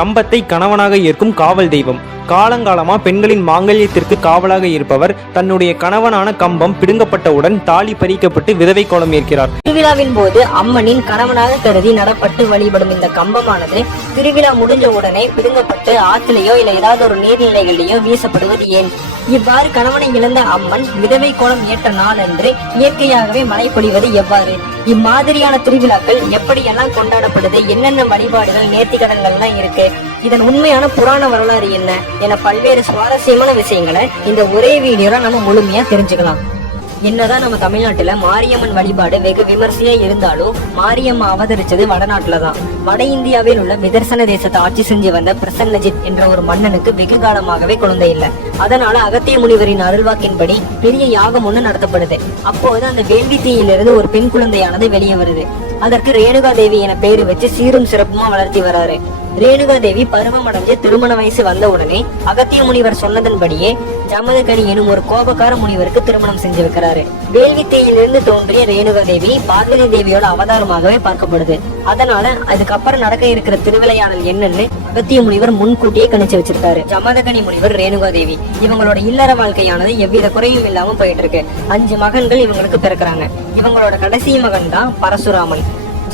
கம்பத்தை கணவனாக ஏற்கும் காவல் தெய்வம். காலங்காலமா பெண்களின் மாங்கல்யத்திற்கு காவலாக இருப்பவர் தன்னுடைய கணவனான கம்பம் பிடுங்கப்பட்டவுடன் தாலி பறிக்கப்பட்டு விதவை கோலம் ஏற்கிறார். திருவிழாவின் போது அம்மனின் கணவனாக கருதி நடப்பட்டு வழிபடும் இந்த கம்பமானது திருவிழா முடிஞ்ச உடனே பிடுங்கப்பட்டு ஆற்றிலேயோ இல்ல ஏதாவது ஒரு நீர்நிலைகளிலேயோ வீசப்படுவது ஏன்? இவ்வாறு கணவனை இழந்த அம்மன் விதவை கோலம் ஏற்ற நாள் அன்று இயற்கையாகவே மழை பொழிவது எவ்வாறு? இம்மாதிரியான திருவிழாக்கள் எப்படியெல்லாம் கொண்டாடப்படுது என்னென்ன வழிபாடுகள் நேர்த்திக்கடன்கள்லாம் இருக்கு இதன் உண்மையான புராண வரலாறு என்ன என பல்வேறு சுவாரஸ்யமான விஷயங்களை இந்த ஒரே வீடியோல நம்ம முழுமையா தெரிஞ்சுக்கலாம். என்னதான் நம்ம தமிழ்நாட்டுல மாரியம்மன் வழிபாடு வெகு விமர்சையா இருந்தாலும் மாரியம்மா அவதரிச்சது வடநாட்டுல தான் வட இந்தியாவில் உள்ள விதர்சன தேசத்தை ஆட்சி செஞ்சு வந்த பிரசன்னஜித் என்ற ஒரு மன்னனுக்கு வெகு காலமாகவே குழந்தை இல்லை. அதனால அகத்திய முனிவரின் அருள்வாக்கின்படி பெரிய யாகம் ஒண்ணு நடத்தப்படுது. அப்போது அந்த வேள்வி தீயிலிருந்து ஒரு பெண் குழந்தையானது வெளியே வருது. அதற்கு ரேணுகா தேவி என பேரு வச்சு சீரும் சிறப்புமா வளர்த்தி வராரு. ரேணுகாதேவி தேவி பருவம் அடைஞ்சு திருமண வயசு வந்த உடனே அகத்திய முனிவர் சொன்னதன்படியே ஜமதகனி எனும் ஒரு கோபக்கார முனிவருக்கு திருமணம் செஞ்சு வைக்கிறாரு. வேள்வி தேயிலிருந்து தோன்றிய ரேணுகா தேவி பார்வதி தேவியோட அவதாரமாகவே பார்க்கப்படுது. அதனால அதுக்கப்புறம் நடக்க இருக்கிற திருவிளையாடல் என்னன்னு அகத்திய முனிவர் முன்கூட்டியே கணிச்சு வச்சிருக்காரு. ஜமதகனி முனிவர் ரேணுகா தேவி இவங்களோட இல்லற வாழ்க்கையானது எவ்வித குறையும் இல்லாம போயிட்டு இருக்கு. அஞ்சு மகன்கள் இவங்களுக்கு பிறக்கிறாங்க. இவங்களோட கடைசி மகன் தான் பரசுராமன்.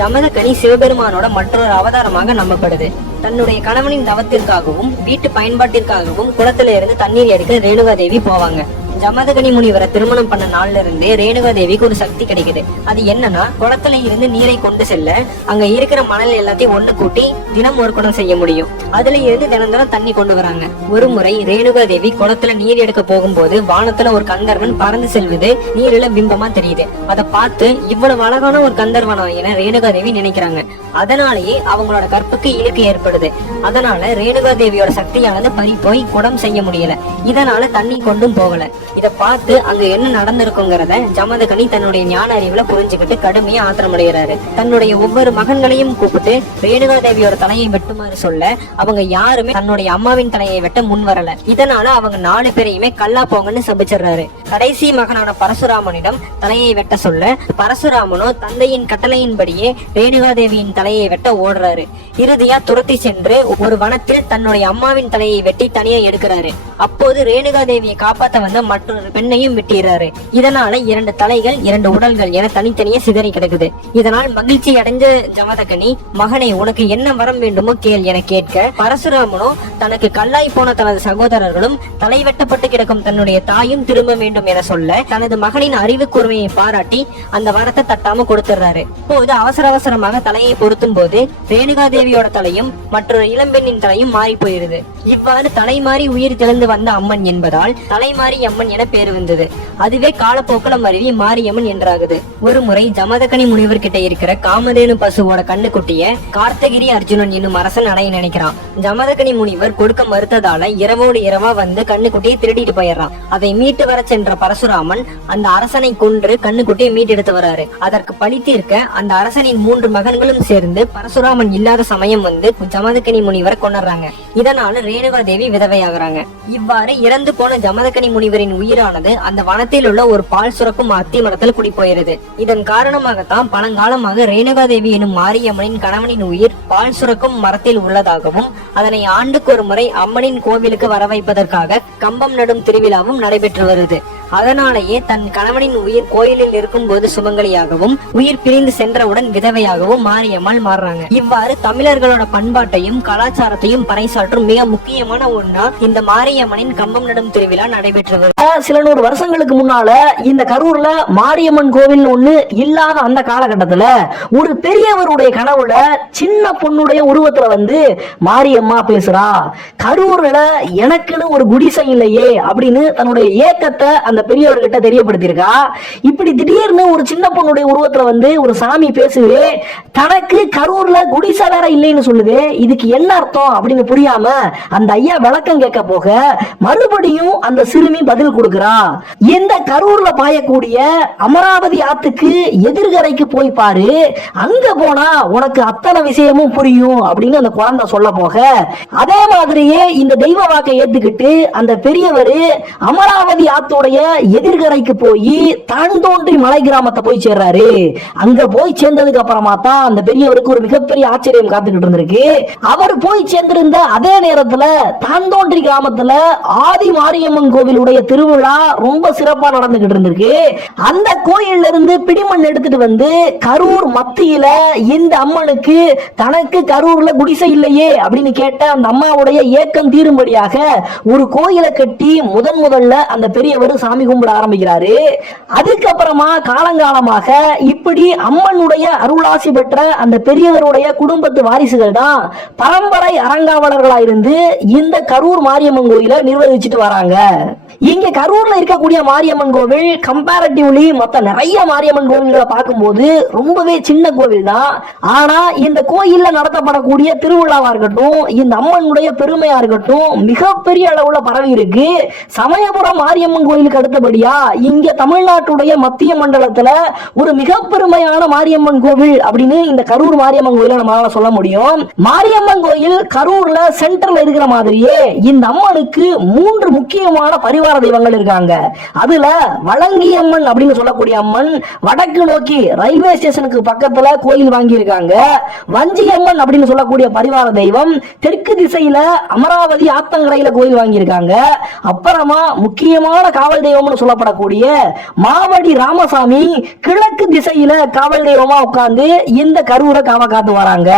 ஜமதகனி சிவபெருமானோட மற்றொரு அவதாரமாக நம்பப்படுது. தன்னுடைய கணவனின் தவத்திற்காகவும் வீட்டு பயன்பாட்டிற்காகவும் குளத்துல இருந்து தண்ணீர் எடுக்க ரேணுகா தேவி போவாங்க. ஜமதகனி முனிவரை திருமணம் பண்ண நாள்ல இருந்தே ரேணுகா தேவிக்கு ஒரு சக்தி கிடைக்குது. அது என்னன்னா குளத்துல இருந்து நீரை கொண்டு செல்ல அங்க இருக்கிற மணல் எல்லாத்தையும் ஒண்ணு கூட்டி தினம் ஒரு குடம் செய்ய முடியும். அதுல இருந்து தினம் தினம் தண்ணி கொண்டு வராங்க. ஒரு முறை ரேணுகா தேவி குளத்துல நீர் எடுக்க போகும்போது வானத்துல ஒரு கந்தர்வன் பறந்து செல்வது நீரில பிம்பமா தெரியுது. அதை பார்த்து இவ்வளவு அழகான ஒரு கந்தர்வனா என ரேணுகா தேவி நினைக்கிறாங்க. அதனாலேயே அவங்களோட கற்புக்கு இழுக்கு ஏற்படுது. அதனால ரேணுகா தேவியோட சக்தியானது பறி போய் குடம் செய்ய முடியல. இதனால தண்ணி கொண்டும் போகல. இத பார்த்து அங்க என்ன நடந்திருக்குங்கிறத ஜமதகனி தன்னுடைய ஞான அறிவுல புரிஞ்சுக்கிட்டு கடுமையா ஆத்திரமடைகிறாரு. தன்னுடைய ஒவ்வொரு மகன்களையும் கூப்பிட்டு ரேணுகா தேவியோட தலையை வெட்டுமாறு சொல்ல அவங்க யாருமே தன்னுடைய அம்மாவின் தலையை வெட்ட முன் வரல இதனால அவங்க நாலு பேரையுமே கல்லா போங்கன்னு சபிச்சிடுறாரு. கடைசி மகனான பரசுராமனிடம் தலையை வெட்ட சொல்ல பரசுராமனோ தந்தையின் கட்டளையின்படியே ரேணுகாதேவியின் தலையை வெட்ட ஓடுறாரு. இறுதியா துரத்தி சென்று ஒரு வனத்தில் தன்னுடைய அம்மாவின் தலையை வெட்டி தனியா எடுக்கிறாரு. அப்போது ரேணுகாதேவியை காப்பாற்ற வந்த மற்றொரு பெண்ணையும் வெட்டிடுறாரு. இதனால இரண்டு தலைகள் இரண்டு உடல்கள் என தனித்தனியே சிதறி கிடக்குது. இதனால் மகிழ்ச்சி அடைஞ்ச ஜமதகனி மகனை உனக்கு என்ன வரம் வேண்டுமோ கேள் என கேட்க பரசுராமனோ தனக்கு கல்லாய் போன தனது சகோதரர்களும் தலை வெட்டப்பட்டு கிடக்கும் தன்னுடைய தாயும் திரும்ப வேண்டும் வேண்டும் என சொல்ல தனது மகனின் அறிவு கூர்மையை பாராட்டி அந்த வரத்தை தட்டாம கொடுத்துறாரு இப்போது அவசர அவசரமாக தலையை பொருத்தும் போது ரேணுகா தேவியோட தலையும் மற்றொரு இளம்பெண்ணின் தலையும் மாறி போயிருது. இவ்வாறு தலை மாறி உயிர் திறந்து வந்த அம்மன் என்பதால் தலைமாரி அம்மன் என பேர் வந்தது. அதுவே காலப்போக்கில் மருவி மாரியம்மன் என்றாகுது. ஒரு முறை ஜமதகனி முனிவர் கிட்ட இருக்கிற காமதேனு பசுவோட கண்ணுக்குட்டிய கார்த்தகிரி அர்ஜுனன் என்னும் அரசன் அடைய நினைக்கிறான். ஜமதகனி முனிவர் கொடுக்க மறுத்ததால இரவோடு இரவா வந்து கண்ணுக்குட்டியை திருடிட்டு போயிடுறான். அதை மீட்டு வர சென்ற பரசுராமன் அந்த அரசனை கொன்று கண்ணுக்குட்டியை மீட்டெடுத்து வராரு. அதற்கு பழி தீர்க்க அந்த அரசனின் மூன்று மகன்களும் சேர்ந்து பரசுராமன் இல்லாத சமயம் வந்து ஜமதக்கனி முனிவரை கொண்டுறாங்க இதனால ரேணுகா தேவி விதவையாகிறாங்க. இவ்வாறு இறந்து போன ஜமதக்கனி முனிவரின் உயிரானது அந்த வனத்தில் உள்ள ஒரு பால் சுரக்கும் அத்தி மரத்தில் குடி போயிருது இதன் காரணமாகத்தான் பழங்காலமாக ரேணுகா தேவி எனும் மாரியம்மனின் கணவனின் உயிர் பால் சுரக்கும் மரத்தில் உள்ளதாகவும் அதனை ஆண்டுக்கு ஒரு முறை அம்மனின் கோவிலுக்கு வர வைப்பதற்காக கம்பம் நடும் திருவிழாவும் நடைபெற்று வருது. அதனாலேயே தன் கணவனின் உயிர் கோயிலில் இருக்கும் போது சுமங்கலியாகவும் உயிர் பிரிந்து சென்றவுடன் விதவையாகவும் மாரியம்மாள் மாறுறாங்க. இவ்வாறு தமிழர்களோட பண்பாட்டையும் கலாச்சாரத்தையும் பறைசாற்றும் மிக முக்கியமான ஒன்னா இந்த மாரியம்மனின் கம்பம் நடும் திருவிழா நடைபெற்று வருது சில நூறு வருஷங்களுக்கு முன்னால இந்த கரூர்ல மாரியம்மன் கோவில் ஒண்ணு இல்லாத அந்த காலகட்டத்துல ஒரு பெரியவருடைய கனவுல சின்ன பொண்ணுடைய உருவத்துல வந்து மாரியம்மா பேசுறா. கரூர்ல எனக்குன்னு ஒரு குடிசை இல்லையே அப்படின்னு தன்னுடைய ஏக்கத்தை அந்த அந்த பெரியவர்கிட்ட தெரியப்படுத்தியிருக்கா? இப்படி திடீர்னு ஒரு சின்ன பொண்ணுடைய உருவத்துல வந்து ஒரு சாமி பேசுது தனக்கு கரூர்ல குடிசை வேற இல்லைன்னு சொல்லுது இதுக்கு என்ன அர்த்தம் அப்படின்னு புரியாம அந்த ஐயா விளக்கம் கேட்க போக மறுபடியும் அந்த சிறுமி பதில் கொடுக்கிறா. எந்த கரூர்ல பாயக்கூடிய அமராவதி ஆத்துக்கு எதிர்கரைக்கு போய் பாரு அங்க போனா உனக்கு அத்தனை விஷயமும் புரியும் அப்படின்னு அந்த குழந்தை சொல்ல போக. அதே மாதிரியே இந்த தெய்வ வாக்கை ஏத்துக்கிட்டு அந்த பெரியவர் அமராவதி ஆத்துடைய எதிர்கரைக்கு போய் தான் தோன்றி மலை கிராமத்தை போய் சேர்றாரு. அங்க போய் சேர்ந்ததுக்கு அப்புறமா தான் அந்த பெரியவருக்கு ஒரு மிகப்பெரிய ஆச்சரியம் காத்துக்கிட்டு இருந்திருக்கு. அவர் போய் சேர்ந்திருந்த அதே நேரத்துல தான் தோன்றி கிராமத்துல ஆதி மாரியம்மன் கோவிலுடைய திருவிழா ரொம்ப சிறப்பா நடந்துகிட்டு இருந்திருக்கு. அந்த கோயில்ல இருந்து பிடிமண் எடுத்துட்டு வந்து கரூர் மத்தியில இந்த அம்மனுக்கு தனக்கு கரூர்ல குடிசை இல்லையே அப்படின்னு கேட்ட அந்த அம்மாவுடைய ஏக்கம் தீரும்படியாக ஒரு கோயிலை கட்டி முதன் முதல்ல அந்த பெரியவர் சாமி கும்பிட ஆரம்பிக்கிறாரு. அதுக்கப்புறமா காலங்காலமாக இப்படி அம்மனுடைய அருளாசி பெற்ற அந்த பெரியவருடைய குடும்பத்து வாரிசுகள் தான் பரம்பரை அறங்காவலர்களா இருந்து இந்த கரூர் மாரியம்மன் கோயிலை நிர்வகிச்சுட்டு வராங்க. இங்க கரூர்ல இருக்கக்கூடிய மாரியம்மன் கோவில் கம்பேரட்டிவ்லி மத்த நிறைய மாரியம்மன் கோவில்களை பார்க்கும்போது ரொம்பவே சின்ன கோவில் தான் ஆனா இந்த கோயில்ல நடத்தப்படக்கூடிய திருவிழாவா இருக்கட்டும் இந்த அம்மனுடைய பெருமையா இருக்கட்டும் மிகப்பெரிய அளவுல பரவி இருக்கு. சமயபுரம் மாரியம்மன் கோயிலுக்கு அடுத்தபடியா இங்க தமிழ்நாட்டுடைய மத்திய மண்டலத்துல ஒரு மிக பெருமையான மாரியம்மன் கோவில் அப்படின்னு இந்த கரூர் மாரியம்மன் கோயில நம்மளால சொல்ல முடியும். மாரியம்மன் கோயில் கரூர்ல சென்டர்ல இருக்கிற மாதிரியே இந்த அம்மனுக்கு மூன்று முக்கியமான தேவார தெய்வங்கள் இருக்காங்க. அதுல வழங்கியம்மன் அப்படின்னு சொல்லக்கூடிய அம்மன் வடக்கு நோக்கி ரயில்வே ஸ்டேஷனுக்கு பக்கத்துல கோயில் வாங்கி இருக்காங்க வஞ்சியம்மன் அப்படின்னு சொல்லக்கூடிய பரிவார தெய்வம் தெற்கு திசையில அமராவதி ஆத்தங்கரையில கோயில் வாங்கியிருக்காங்க. அப்புறமா முக்கியமான காவல் தெய்வம்னு சொல்லப்படக்கூடிய மாவடி ராமசாமி கிழக்கு திசையில காவல் தெய்வமா உட்கார்ந்து இந்த கரூரை காவ காத்து வராங்க.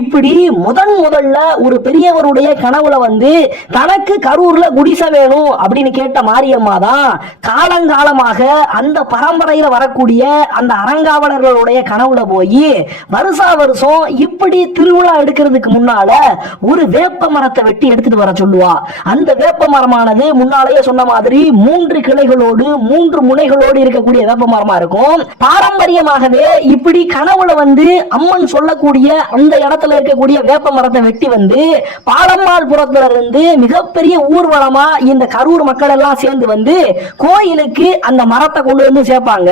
இப்படி முதன் முதல்ல ஒரு பெரியவருடைய கனவுல வந்து தனக்கு கரூர்ல குடிசை வேணும் அப்படின்னு கேட்ட மாரியம்மா தான் காலங்காலமாக அந்த பரம்பரையில வரக்கூடிய அந்த அறங்காவலர்களுடைய கனவுல போய் வருஷா வருஷம் இப்படி திருவிழா எடுக்கிறதுக்கு முன்னால ஒரு வேப்ப மரத்தை வெட்டி எடுத்துட்டு வர சொல்லுவா. அந்த வேப்ப மரமானது முன்னாலேயே சொன்ன மாதிரி மூன்று கிளைகளோடு மூன்று முனைகளோடு இருக்கக்கூடிய வேப்ப மரமா இருக்கும். பாரம்பரியமாகவே இப்படி கனவுல வந்து அம்மன் சொல்லக்கூடிய அந்த இடத்துல இருக்கக்கூடிய வேப்ப மரத்தை வெட்டி வந்து பாலம்மாள் புறத்துல இருந்து மிகப்பெரிய ஊர்வலமா இந்த கரூர் மக்கள் எல்லாம் சேர்ந்து வந்து கோயிலுக்கு அந்த மரத்தை கொண்டு வந்து சேர்ப்பாங்க.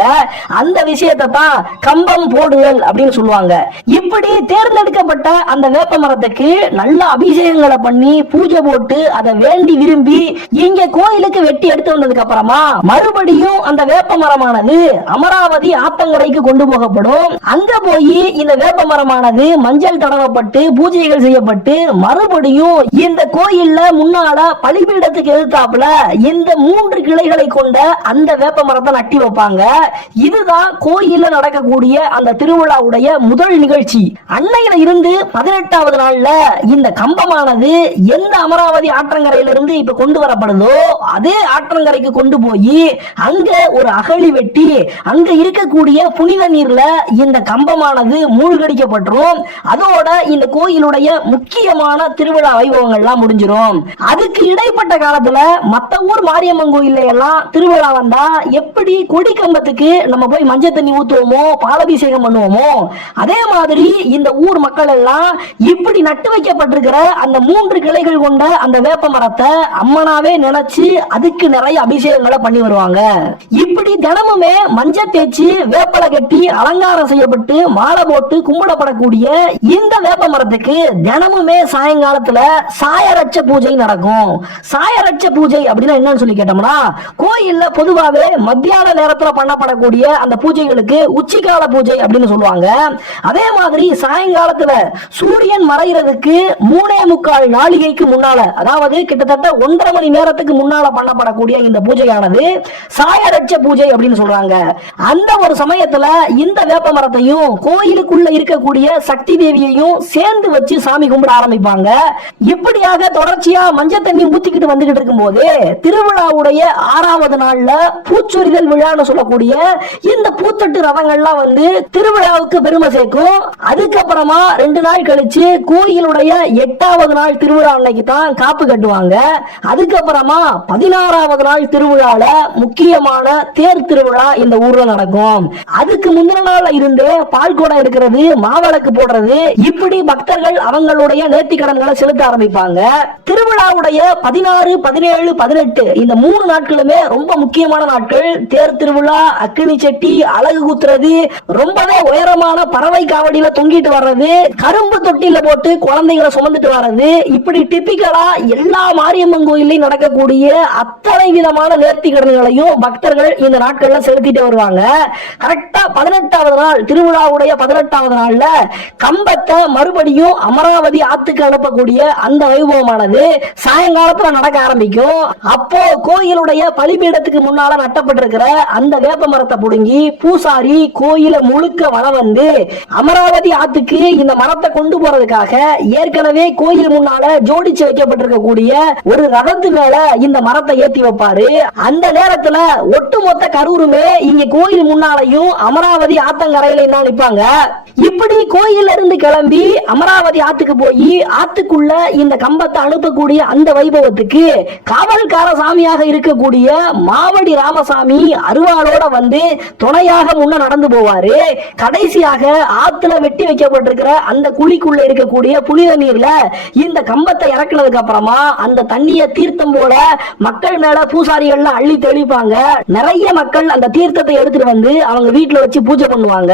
அந்த விஷயத்தை தான் கம்பம் போடுதல் அப்படின்னு சொல்லுவாங்க. இப்படி தேர்ந்தெடுக்கப்பட்ட அந்த வேப்ப மரத்துக்கு நல்ல அபிஷேகங்களை பண்ணி பூஜை போட்டு அதை வேண்டி விரும்பி இங்க கோயிலுக்கு வெட்டி எடுத்து வந்ததுக்கு அப்புறமா மறுபடியும் அந்த வேப்ப மரமானது அமராவதி ஆத்தங்கரைக்கு கொண்டு போகப்படும். அங்க போய் இந்த வேப்ப மரமானது மஞ்சள் தடவப்பட்டு பூஜைகள் செய்யப்பட்டு மறுபடியும் இந்த கோயில்ல முன்னால பலிபீடத்துக்கு எதிர்த்தாப்புல இந்த மூன்று கிளைகளை கொண்ட அந்த வேப்ப மரத்தை நட்டி வைப்பாங்க. இதுதான் கோயில்ல நடக்கக்கூடிய அந்த திருவிழாவுடைய முதல் நிகழ்ச்சி. அன்னையில இருந்து பதினெட்டாவது நாள்ல இந்த கம்பமானது எந்த அமராவதி ஆற்றங்கரையிலிருந்து இப்ப கொண்டு வரப்படுதோ அதே ஆற்றங்கரைக்கு கொண்டு போய் அங்க ஒரு அகழி வெட்டி அங்க இருக்கக்கூடிய புனித நீர்ல இந்த கம்பமானது மூழ்கடிக்கப்பட்டுரும். அதோட இந்த கோயிலுடைய முக்கியமான திருவிழா வைபவங்கள்லாம் முடிஞ்சிடும் அதுக்கு இடைப்பட்ட காலத்துல மத்த ஊர் மாரியம்மன் கோயில்ல எல்லாம் திருவிழா வந்தா எப்படி கொடி கம்பத்துக்கு நம்ம போய் மஞ்சள் தண்ணி ஊத்துவோமோ பாலபிஷேகம் பண்ணுவோமோ அதே மாதிரி இந்த ஊர் மக்கள் எல்லாம் இப்படி நட்டு வைக்கப்பட்டிருக்கிற அந்த மூன்று கிளைகள் கொண்ட அந்த வேப்ப மரத்தை அம்மனாவே நினைச்சு அதுக்கு நிறைய அபிஷேகங்களை பண்ணி வருவாங்க. இப்படி தினமுமே மஞ்சள் தேய்ச்சி வேப்பலை கட்டி அலங்காரம் செய்யப்பட்டு மாலை போட்டு கும்பிடப்படக்கூடிய இந்த வேப்ப மரத்துக்கு தினமுமே சாயங்காலத்துல சாயரட்ச பூஜை நடக்கும். சாயரட்ச பூஜை அப்படின்னா என்னன்னு சொல்லி கேட்டோம்னா கோயில்ல பொதுவாகவே மத்தியான நேரத்துல பண்ணப்படக்கூடிய அந்த பூஜைகளுக்கு உச்சிகால பூஜை அப்படின்னு சொல்லுவாங்க. அதே மாதிரி சாயங்காலத்துல சூரியன் மறைகிறதுக்கு மூணே முக்கால் நாளிகைக்கு முன்னால அதாவது கிட்டத்தட்ட ஒன்றரை மணி நேரத்துக்கு முன்னால பண்ணப்படக்கூடிய இந்த பூஜையானது சாயரட்ச பூஜை அப்படின்னு சொல்றாங்க. அந்த ஒரு சமயத்துல இந்த வேப்ப மரத்தையும் கோயிலுக்குள்ள இருக்கக்கூடிய சக்தி தேவியையும் சேர்ந்து வச்சு சாமி கும்பிட ஆரம்பிப்பாங்க. இப்படியாக தொடர்ச்சியா மஞ்சள் தண்ணி ஊத்திக்கிட்டு வந்துகிட்டு இருக்கும்போது திருவிழாவுடைய ஆறாவது நாள்ல பூச்சொரிதல் விழான்னு சொல்லக்கூடிய இந்த பூத்தட்டு ரதங்கள்லாம் வந்து திருவிழாவுக்கு பெருமை சேர்க்கும். அதுக்கப்புறமா ரெண்டு நாள் கழிச்சு கோயிலுடைய எட்டாவது நாள் திருவிழா அன்னைக்கு தான் காப்பு கட்டுவாங்க. அதுக்கப்புறமா பதினாறாவது நாள் திருவிழால முக்கியமான தேர் திருவிழா இந்த ஊர்ல நடக்கும். அதுக்கு முந்தின நாள்ல இருந்து பால் குடம் எடுக்கிறது மாவிளக்கு போடுறது இப்படி பக்தர்கள் அவங்களுடைய நேர்த்தி கடன்களை செலுத்த ஆரம்பிப்பாங்க. திருவிழாவுடைய பதினாறு பதினேழு பதினெட்டு இந்த மூணு நாட்களுமே ரொம்ப முக்கியமான நாட்கள். தேர் திருவிழா அக்கினி செட்டி அழகு குத்துறது ரொம்பவே உயரமான பறவை காவடியில தொங்கிட்டு வர்றது கரும்பு தொட்டில போட்டு குழந்தைகளை சுமந்துட்டு வர்றது இப்படி டிப்பிக்கலா எல்லா மாரியம்மன் கோயிலையும் நடக்கக்கூடிய அத்தனை விதமான நேர்த்தி கடன்களையும் பக்தர்கள் இந்த நாட்கள்ல செலுத்திட்டு வருவாங்க. கரெக்டா பதினெட்டாவது நாள் திருவிழாவுடைய பதினெட்டாவது நாள்ல கம்பத்தை மறுபடியும் அமராவதி ஆத்துக்கு அனுப்பக்கூடிய அந்த வைபவமானது சாயங்காலத்துல நடக்க ஆரம்பிக்கும். அப்போ கோயிலுடைய பலிபீடத்துக்கு முன்னால நட்டப்பட்டிருக்கிற அந்த வேப்ப மரத்தை புடுங்கி பூசாரி கோயில முழுக்க வளம் வந்து அமராவதி ஆத்துக்கு இந்த மரத்தை கொண்டு போறதுக்காக ஏற்கனவே கோயில் முன்னால ஜோடிச்சு வைக்கப்பட்டிருக்க கூடிய ஒரு ரதத்து மேல இந்த மரத்தை ஏத்தி வைப்பாரு. அந்த நேரத்துல ஒட்டுமொத்த கரூருமே இங்க கோயில் முன்னாலையும் அமராவதி ஆத்தங்கரையில என்ன நிப்பாங்க. இப்படி கோயில இருந்து கிளம்பி அமராவதி ஆத்துக்கு போய் ஆத்துக்குள்ள இந்த கம்பத்தை அனுப்பக்கூடிய அந்த வைபவத்துக்கு காவல்கார ராமசாமியாக இருக்கக்கூடிய மாவடி ராமசாமி அருவாளோட வந்து துணையாக முன்ன நடந்து போவாரு. கடைசியாக ஆத்துல வெட்டி வைக்கப்பட்டிருக்கிற அந்த குழிக்குள்ள இருக்கக்கூடிய புனித நீர்ல இந்த கம்பத்தை இறக்குனதுக்கு அப்புறமா அந்த தண்ணிய தீர்த்தம் போல மக்கள் மேல பூசாரிகள்ல அள்ளி தெளிப்பாங்க. நிறைய மக்கள் அந்த தீர்த்தத்தை எடுத்துட்டு வந்து அவங்க வீட்டுல வச்சு பூஜை பண்ணுவாங்க.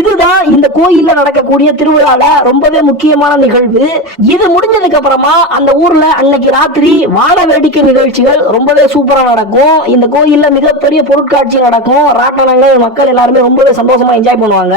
இதுதான் இந்த கோயில்ல நடக்கக்கூடிய திருவிழால ரொம்பவே முக்கியமான நிகழ்வு. இது முடிஞ்சதுக்கு அப்புறமா அந்த ஊர்ல அன்னைக்கு ராத்திரி வான வேடிக்கை நிகழ்ச்சிகள் ரொம்பவே சூப்பரா நடக்கும். இந்த கோயில்ல மிகப்பெரிய பொருட்காட்சி நடக்கும். ராட்டனங்கள் மக்கள் எல்லாருமே ரொம்பவே சந்தோஷமா என்ஜாய் பண்ணுவாங்க.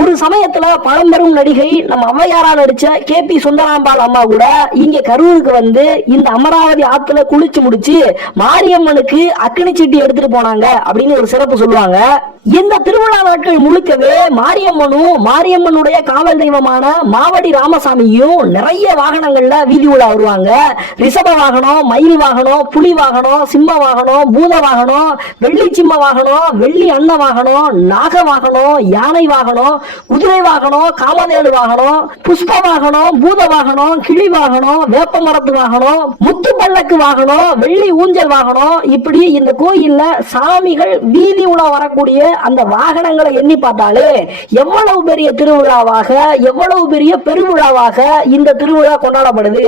ஒரு சமயத்துல பழம்பெரும் நடிகை நம்ம ஔவையாரா நடிச்ச கே பி சுந்தராம்பாள் அம்மா கூட இங்க கரூருக்கு வந்து இந்த அமராவதி ஆத்துல குளிச்சு முடிச்சு மாரியம்மனுக்கு அக்கினி சீட்டி எடுத்துட்டு போனாங்க அப்படின்னு ஒரு சிறப்பு சொல்லுவாங்க. இந்த திருவிழா நாட்கள் முழுக்கவே மாரியம்மனும் மாரியம்மனுடைய காவல் தெய்வமான மாவடி ராமசாமியும் நிறைய வாகனங்கள்ல வீதி உலா வருவாங்க. ரிஷப வாகனம் மயில் வாகனம் புலி வாகனம் சிம்ம வாகனம் பூத வாகனம் வெள்ளி சிம்ம வாகனம் வெள்ளி அன்ன வாகனம் நாக வாகனம் யானை வாகனம் குதிரை வாகனம் காமதேடு வாகனம் புஷ்ப வாகனம் பூத வாகனம் கிளி வாகனம் வேப்ப மரத்து வாகனம் முத்து பல்லக்கு வாகனம் வெள்ளி ஊஞ்சல் வாகனம். இப்படி இந்த கோயில்ல சாமிகள் வீதி உலா வரக்கூடிய அந்த வாகனங்களை எண்ணி பார்த்தாலே எவ்வளவு பெரிய திருவிழாவாக எவ்வளவு பெரிய பெருவிழாவாக இந்த திருவிழா கொண்டாடப்படுது?